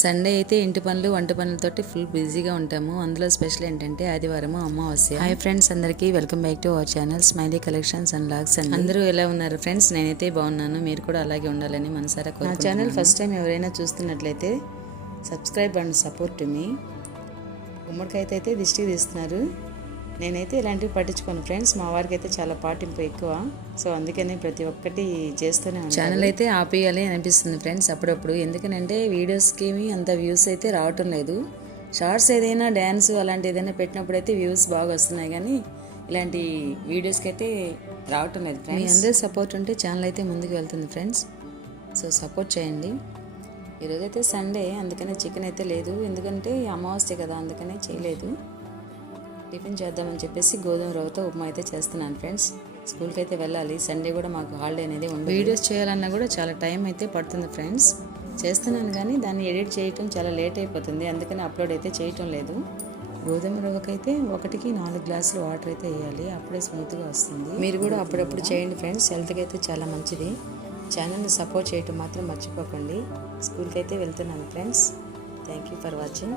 Sunday అయితే ఇంటి పనులు వంట పనులతోటి ఫుల్ బిజీగా ఉంటాము. అందులో స్పెషల్ ఏంటంటే ఆదివారం అమావాస్య. హాయ్ ఫ్రెండ్స్, అందరికీ welcome back to our channel Smiley Collections and logs. అందరూ ఎలా ఉన్నారు ఫ్రెండ్స్? నేనైతే బాగున్నాను, మీరు కూడా అలాగే ఉండాలని మనసారా కోరుకుంటున్నాను. నా ఛానల్ ఫస్ట్ టైం ఎవరైనా చూస్తున్నట్లయితే సబ్స్క్రైబ్ అండ్ సపోర్ట్ మీ. గుమ్మడికాయ అయితే దిష్టికి తీస్తున్నారు. నేనైతే ఇలాంటివి పట్టించుకోను ఫ్రెండ్స్, మా వారికి అయితే చాలా పాటింపు ఎక్కువ. సో అందుకని ప్రతి ఒక్కటి చేస్తూనే ఉంటాను. ఛానల్ అయితే ఆపేయాలి అనిపిస్తుంది ఫ్రెండ్స్ అప్పుడప్పుడు, ఎందుకనంటే వీడియోస్కి అంత వ్యూస్ అయితే రావటం లేదు. షార్ట్స్ ఏదైనా డ్యాన్స్ అలాంటి ఏదైనా పెట్టినప్పుడు అయితే వ్యూస్ బాగా వస్తున్నాయి, కానీ ఇలాంటి వీడియోస్కి అయితే రావటం లేదు ఫ్రెండ్స్. మీ అందరి సపోర్ట్ ఉంటే ఛానల్ అయితే ముందుకు వెళ్తుంది ఫ్రెండ్స్. సో సపోర్ట్ చేయండి. ఈరోజైతే సండే, అందుకనే చికెన్ అయితే లేదు, ఎందుకంటే అమావాస్య కదా, అందుకనే చేయలేదు. టిఫిన్ చేద్దామని చెప్పేసి గోధుమ రవ్వతో ఉప్మా అయితే చేస్తున్నాను ఫ్రెండ్స్. స్కూల్కి అయితే వెళ్ళాలి, సండే కూడా మాకు హాలిడే అనేది ఉంది. వీడియోస్ చేయాలన్నా కూడా చాలా టైం అయితే పడుతుంది ఫ్రెండ్స్. చేస్తున్నాను కానీ దాన్ని ఎడిట్ చేయటం చాలా లేట్ అయిపోతుంది, అందుకని అప్లోడ్ అయితే చేయటం లేదు. గోధుమ రవ్వకైతే 1కి 4 గ్లాసులు వాటర్ అయితే వేయాలి, అప్పుడే స్మూత్గా వస్తుంది. మీరు కూడా అప్పుడప్పుడు చేయండి ఫ్రెండ్స్, హెల్త్కి అయితే చాలా మంచిది. ఛానల్ని సపోర్ట్ చేయటం మాత్రం మర్చిపోకండి. స్కూల్కి అయితే వెళ్తున్నాను friends. Thank you for watching.